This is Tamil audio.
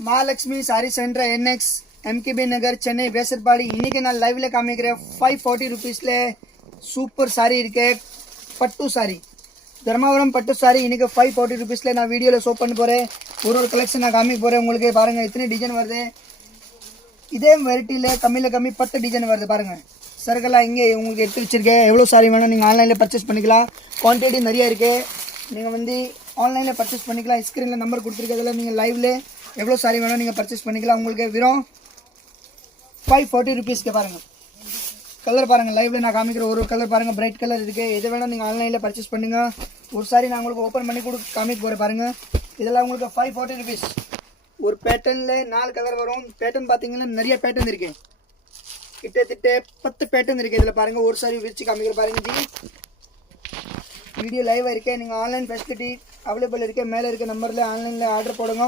महालक्ष्मी सारी centre NX MKB Nagar Chennai वेसरपाड़ी इनके ना लाइव कामिक्रे 540 रुपीஸ்ல சூப்பர் சாரி இருக்கு பட்டு சாரி தர்மாவரம் பட்டு சாரி இன்னைக்கு 540 रुपीஸ்ல நான் வீடியோல ஷோ பண்ண போறேன் ஒரு கலெக்ஷன் நான் காமிக்க போறேன் உங்களுக்கு பாருங்க இத்தனை டிசைன் வருது இதே வெரைட்டில கம்மில கம்மி 10 டிசைன் வருது பாருங்க சர்க்கலா இங்கே உங்களுக்கு எடுத்து வச்சிருக்கேன் எவ்வளவு சாரி வேணும் நீங்க ஆன்லைன்ல பர்சேஸ் பண்ணிக்கலாம் குவாண்டிட்டி நிறைய இருக்கு நீங்க வந்து ஆன்லைன்ல பர்சேஸ் பண்ணிக்கலாம் ஸ்கிரீன்ல நம்பர் கொடுத்திருக்கதுல நீங்க லைவ்ல எவ்வளவு சாரி வேணும் நீங்க பர்சேஸ் பண்ணிக்கலாம் உங்களுக்கு வெறும் 540 रुपीस के பாருங்க கலர் பாருங்க லைவ்ல நான் காமிக்கிற ஒரு கலர் பாருங்க பிரைட் கலர் இருக்கு எது வேணும் நீங்க ஆன்லைன்ல பர்சேஸ் பண்ணுங்க ஒரு சாரி நான் உங்களுக்கு ஓபன் பண்ணி காமிக்க போறேன் பாருங்க இதெல்லாம் உங்களுக்கு 540 रुपीस ஒரு பேட்டர்ன்ல 4 கலர் வரும் பேட்டர்ன் பாத்தீங்கன்னா நிறைய பேட்டர்ன் இருக்கு கிட்டத்தட்ட 10 பேட்டர்ன் இருக்கு இதல பாருங்க ஒரு சாரி விரிச்சு காமிக்கிற பாருங்க ஜி வீடியோ லைவ் இருக்கு நீங்க ஆன்லைன் ஃபெசிலிட்டி அவேலபிள் இருக்கு மேல இருக்க நம்பர்ல ஆன்லைன்ல ஆர்டர் போடுங்க